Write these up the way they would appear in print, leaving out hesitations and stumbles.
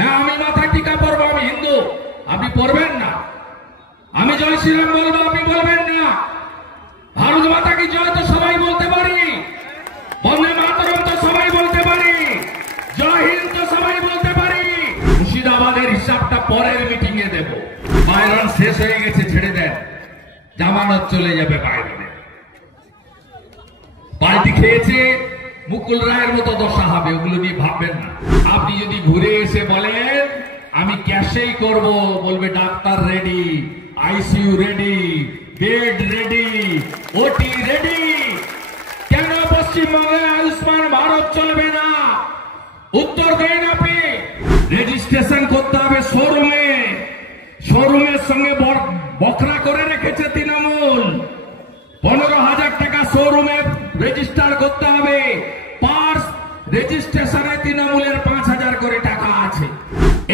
হ্যাঁ, আমি মাথায় টিকা পরবো, আমি হিন্দু, আপনি পরবেন না। আমি জয় শ্রীরাম বলবো, আপনি বলবেন না। ভারত মাতা কি জয় তো সবাই বলতে পারি, বন্দে মাতরম তো সবাই বলতে পারি, জয় হিন্দ তো সবাই বলতে পারি। মুর্শিদাবাদের হিসাবটা পরের মিটিং এ দেব। বাইরন শেষ হয়ে গেছে, ছেড়ে দেন, জামানত চলে যাবে বাইরনে। পাল্টি খেয়েছে, মুকুল রায়ের মতো দশা হবে, ওগুলো নিয়ে ভাববেন না। আপনি যদি ঘুরে এসে বলেন আমি ক্যাশেই করব, বলবে doctor ready, ICU ready, bed ready, ওটি রেডি। কেন পশ্চিমবঙ্গে আয়ুষ্মান ভারত চলবে না? উত্তর দেন আপনি। রেজিস্ট্রেশন করতে হবে শোরুমে, শোরুমের সঙ্গে বকরা করে রেখেছে তৃণমূল। 15,000 টাকা শোরুমে রেজিস্টার করতে হবে। পার্স রেজিস্ট্রেশনে তৃণমূলের 5,000 করে টাকা আছে।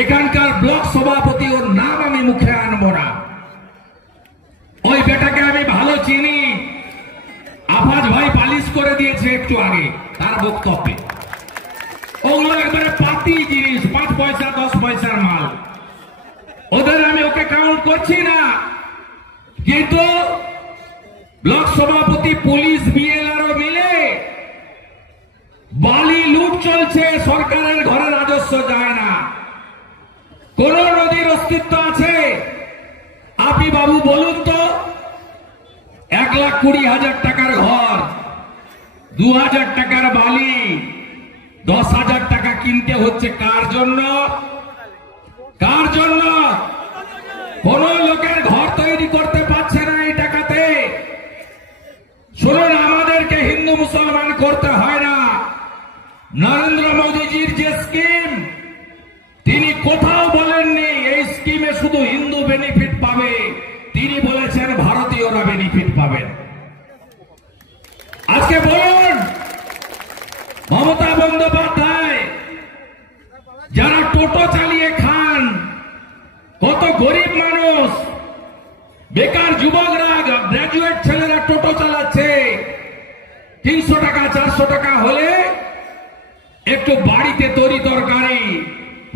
এখানকার ব্লক সভাপতি, ওর নাম আমি মুখে আনবো না, ওই বেটাকে আমি ভালো চিনি। আফাজ ভাই পালিশ করে দিয়েছে একটু আগে তার বক্তব্যে। ওগুলো একবারে পাতি জিনিস, 5 পয়সা 10 পয়সার মাল। ওদের আমি ওকে কাউন্ট করছি না, কিন্তু ব্লক সভাপতি, পুলিশ, বিএলআরও মিলে বালি লুট চলছে, সরকারের ঘরে রাজস্ব যায় না। কোন নদীর অস্তিত্ব আছে? আপনি বাবু বলুন তো। 1,20,000 টাকার ঘর, 2,000 টাকার বালি, 10,000 টাকা কিনতে হচ্ছে কার জন্য? কার জন্য? কোন লোকের ঘর তৈরি করতে পারছে না এই টাকাতে। শুনুন, আমাদেরকে হিন্দু মুসলমান করতে হয় না। নরেন্দ্র মোদীজির যে স্কিম, তিনি কোথাও বলেননি এই স্কিমে শুধু হিন্দু বেনিফিট পাবে, তিনি বলেছেন ভারতীয়রা বেনিফিট পাবেন। আজকে বলুন, মমতা বন্দ্যোপাধ্যায় যারা টোটো চালিয়ে খান, কত গরিব মানুষ, বেকার যুবকরা, গ্রাজুয়েট ছেলেরা টোটো চালাচ্ছে, 300 টাকা 400 টাকা হলে একটু বাড়িতে তরি তরকারি,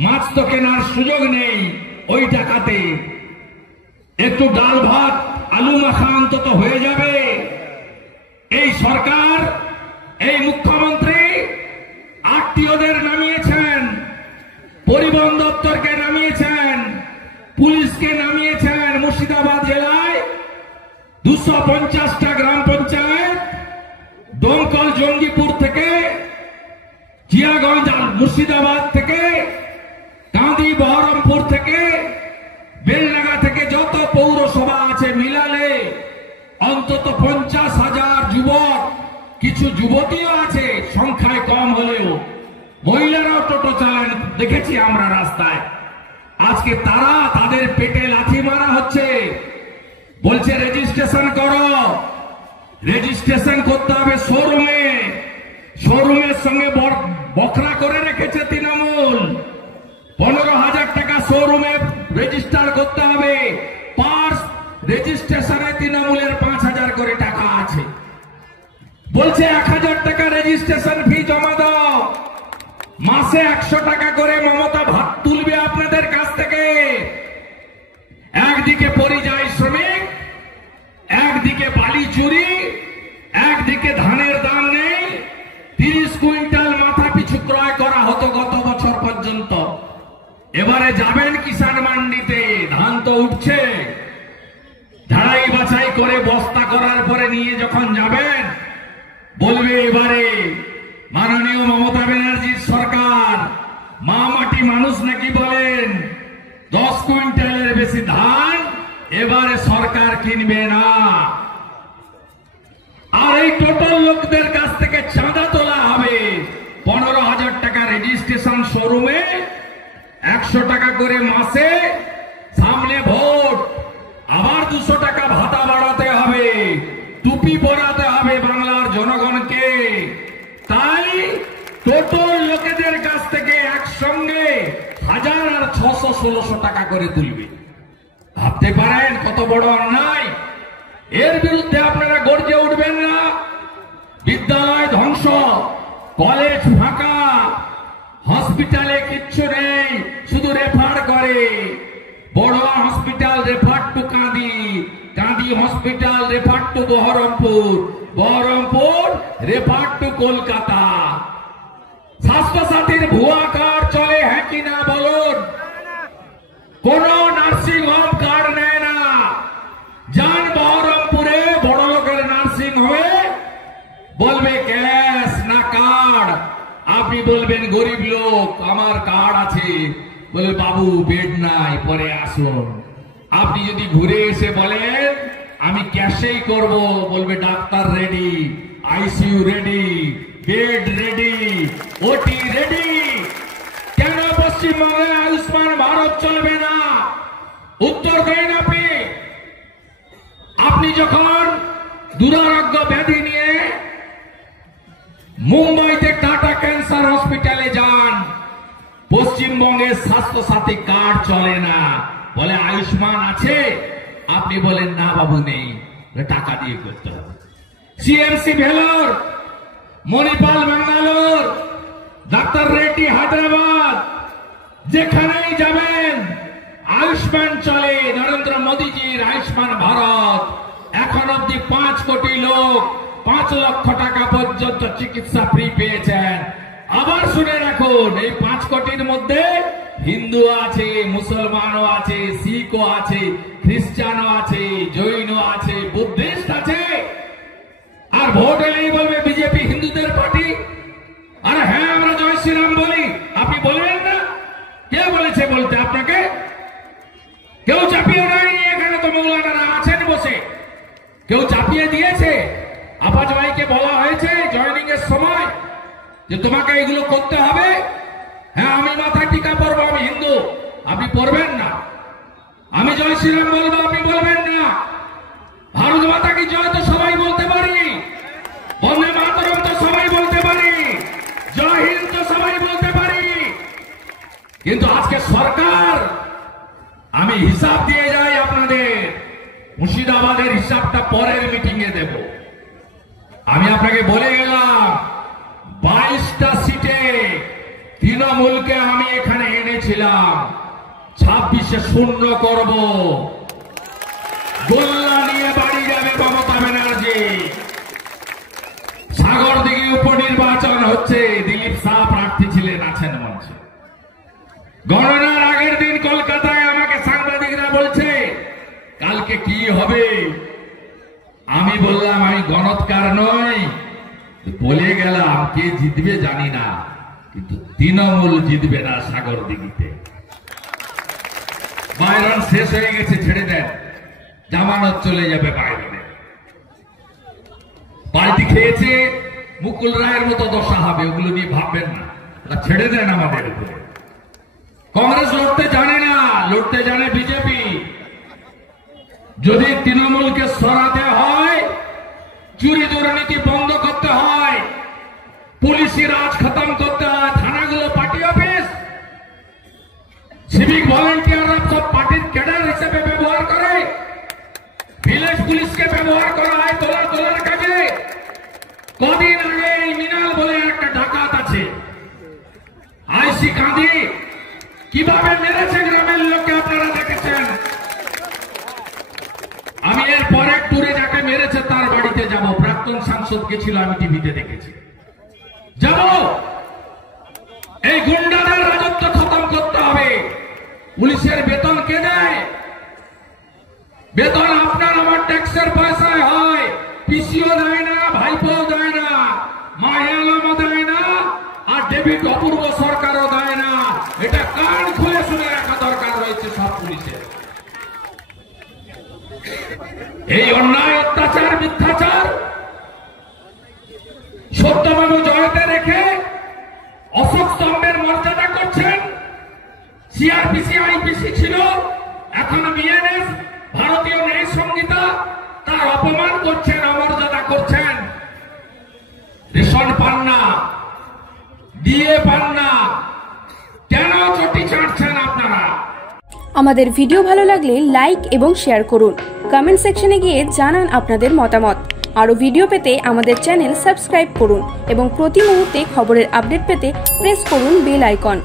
মাছ তো কেনার সুযোগ নেই, ওই টাকাতে একটু ডাল ভাত আলু মাখা অন্তত হয়ে যাবে। এই সরকার, এই মুখ্যমন্ত্রী আত্মীয়দের নামিয়েছেন, পরিবহন দপ্তরকে নামিয়েছেন, পুলিশকে নামিয়েছেন। মুর্শিদাবাদ জেলায় 250টা গ্রাম পঞ্চায়েত, দমকল জঙ্গিপুর থেকে, জিয়াগঞ্জ, মুর্শিদাবাদ থেকে, কাঁদি, বহরমপুর থেকে, বেলডাঙ্গা থেকে যত পৌরসভা আছে মিলালে অন্তত 50,000 যুবক, কিছু যুবতীও আছে, সংখ্যায় কম হলেও মহিলারাও টোটো চালান, দেখেছি আমরা রাস্তায়। আজকে তারা, তাদের পেটে লাথি মারা হচ্ছে, বলছে রেজিস্ট্রেশন করো। রেজিস্ট্রেশন করতে হবে শোরুমে, শোরুমের সঙ্গে বকরা করে রেখেছে তৃণমূল। 15,000 টাকা শোরুমে রেজিস্টার করতে হবে। পার্স রেজিস্ট্রেশনে তৃণমূলের 5,000 করে টাকা আছে। বলছে 1,000 টাকা রেজিস্ট্রেশন ফি জমা দাও, মাসে 100 টাকা করে মমতা ভাত তুলবে আপনাদের কাছ থেকে। একদিকে পরিযায়ী শ্রমিক, একদিকে বালি চুরি, একদিকে ধানের দাম নেই। 30 কুইন্টাল মাথা পিছু ক্রয় করা হতো গত বছর পর্যন্ত। এবারে যাবেন কিষাণ মান্ডিতে, ধান তো উঠছে, ঝাড়াই বাছাই করে বস্তা করার পরে নিয়ে যখন যাবেন, বলবে এবারে মাননীয় মমতা ব্যানার্জির সরকার মা মাটি মানুষ নাকি বলেন, 10 কুইন্টালের বেশি ধান এবারে সরকার কিনবে না। আর এই টোটাল লোকদের কাছ থেকে চাঁদা তোলা হবে। 15,000 টাকা রেজিস্ট্রেশন শোরুমে, 100 টাকা করে মাসে, সামনে ভোট, আবার 200 টাকা ভাতা বাড়াতে হবে, টুপি পরাতে হবে বাংলার জনগণকে। তাই টোটাল লোকেদের কাছ থেকে একসঙ্গে 1000 আর 600-1600 টাকা করে তুলবে। ভাবতে পারেন কত বড় অন্যায়। এর বিরুদ্ধে আপনারা গর্জে উঠবেন না? বিদ্যালয় ধ্বংস, কলেজ ফাঁকা, হসপিটালে কিচ্ছু নেই, শুধু রেফার করে, বড়ুয়া হসপিটাল রেফার টু কাঁদি, কাঁদি hospital refer to Baharampur, Baharampur refer to Kolkata. স্বাস্থ্য সাথীর ভুয়া কার্ড চলে, হ্যাঁ কিনা বলুন? কোন নার্সিং হোম কার্ড নেয় না। যান বহরমপুরে বড় লোকের নার্সিং হোমে, বলবে ক্যাশ না কার্ড। আপনি বলবেন গরিব লোক, আমার কার্ড আছে, বলে বাবু বেড নাই, পরে আসুন। আপনি যদি ঘুরে এসে বলেন আমি ক্যাশেই করব, বলবে doctor ready, ICU ready, bed ready, ওটি রেডি। কেন পশ্চিমবঙ্গে আয়ুষ্মান ভারত চলবে না? উত্তর দেন আপনি। আপনি যখন দুরারোগ্য ব্যাধি নিয়ে মুম্বাইতে টাটা ক্যান্সার হসপিটালে যান, পশ্চিমবঙ্গের স্বাস্থ্য সাথী কার্ড চলে না, বলে আয়ুষ্মান আছে, আপনি বলেন না বাবু নেই, টাকা দিয়ে করতে হবে। সিএমসি ভেলোর, মণিপাল ব্যাঙ্গালোর, ডাক্তার রেড্ডি হায়দ্রাবাদ, যেখানেই যাবেন আয়ুষ্মান চলে। নরেন্দ্র মোদীজির আয়ুষ্মান ভারত, এখন অব্দি 5 কোটি লোক 5 লক্ষ টাকা পর্যন্ত চিকিৎসা ফ্রি পেয়েছেন। আবার শুনে রাখুন, এই 5 কোটির মধ্যে হিন্দু আছে, মুসলমানও আছে, শিখও আছে, খ্রিস্টানও আছে, জৈন আছে, বুদ্ধিস্ট আছে। আর ভোট এলেই বলবে বিজেপি হিন্দুদের পার্টি। আরে হ্যাঁ, আমরা জয় শ্রীরাম বলি, আপনি বলবেন না? কে বলেছে বলতে আপনাকে? কেউ চাপিয়ে দেয়নি, এখানে তো মৌলানারা আছেন বসে, কেউ চাপিয়ে দিয়েছে? আপাজ ভাইকে বলা হয়েছে জয়নিং এর সময় যে তোমাকে এগুলো করতে হবে? হ্যাঁ, আমি মাথায় টিকা পরবো, আমি হিন্দু, আপনি পরবেন না। আমি জয় শ্রীরাম বলবো, আপনি বলবেন না। ভারত মাতা কি জয় তো সবাই বলতে পারি, বন্দে মাতরম তো সবাই বলতে পারি, জয় হিন্দ তো সবাই বলতে পারি। কিন্তু আজকে সরকার, আমি হিসাব দিয়ে যাই আপনাদের, মুর্শিদাবাদের হিসাবটা পরের মিটিং এ দেব। আমি আপনাকে বলে গেলাম 22টা সিটে তৃণমূলকে আমি এখানে এনেছিলাম, 26-এ শূন্য করব। গোল্লা নিয়ে বাড়ি যাবে মমতা ব্যানার্জি। সাগরদিঘি উপনির্বাচন হচ্ছে, দিলীপ শাহ প্রার্থী ছিলেন, আছেন মঞ্চে। গণনার আগের দিন কলকাতায় আমাকে সাংবাদিকরা বলছে কালকে কি হবে। আমি বললাম আমি গণৎকার নই, বলে গেলাম কে জিতবে জানি না, কিন্তু তৃণমূল জিতবে না সাগরদিঘিতে। বাইরন শেষ হয়ে গেছে, ছেড়ে দেন, জামানত চলে যাবে বাইরনে। পার্টি খেয়েছে, মুকুল রায়ের মতো দশা হবে, ওগুলো নিয়ে ভাববেন না, ছেড়ে দেন আমাদের উপরে। কংগ্রেস লড়তে জানে না, লড়তে জানে বিজেপি। যদি তৃণমূলকে সরাতে হয়, চুরি দুর্নীতি বন্ধ করতে হয়, পুলিশি রাজ খতম করতে হয়, থানাগুলো পার্টি অফিস, সিভিক ভলেন্টিয়াররা সব পার্টির ক্যাডার হিসেবে ব্যবহার করে, ভিলেজ পুলিশকে ব্যবহার করা হয় তোলার কাজে। কদিন আগে এই মিনাল বলে একটা ডাকাত আছে, আইসি কাঁদি কিভাবে মেরেছে গ্রামের লোককে আপনারা দেখেছেন। আমি এর পরে ট্যুরে যাকে মেরেছে তার বাড়িতে যাব, প্রাক্তন সাংসদ ছিল, আমি টিভিতে দেখেছি, যাব। এই গুন্ডাদের রাজত্ব খতম করতে হবে। পুলিশের বেতন কে দেয়? বেতন আপনার আমার ট্যাক্সের পয়সায় হয়। পিসিও দেয় না, ভাইপো দেয় না, মাহে আলমও দেয় না, আর ডেভিড অপূর্ব সরকারও দেয় না। এটা কান খুলে শুনে রাখা দরকার রয়েছে সব পুলিশের। এই অন্যায়, অত্যাচার, মিথ্যাচার সত্যবাবু জয়তে রেখে অশোক স্তম্ভের মর্যাদা করছেন। সিআরপিসি আইপিসি ছিল, এখন বিএনএস, ভারতীয় ন্যায় সংহিতা, তার অপমান করছেন, অমর্যাদা করছেন। রেশন পান না, ডিএ পান না, কেন চটি চাটছেন আপনারা? আমাদের ভিডিও ভালো লাগলে লাইক এবং শেয়ার করুন। কমেন্ট সেকশনে গিয়ে জানান আপনাদের মতামত। আরও ভিডিও পেতে আমাদের চ্যানেল সাবস্ক্রাইব করুন এবং প্রতি মুহূর্তে খবরের আপডেট পেতে প্রেস করুন বেল আইকন।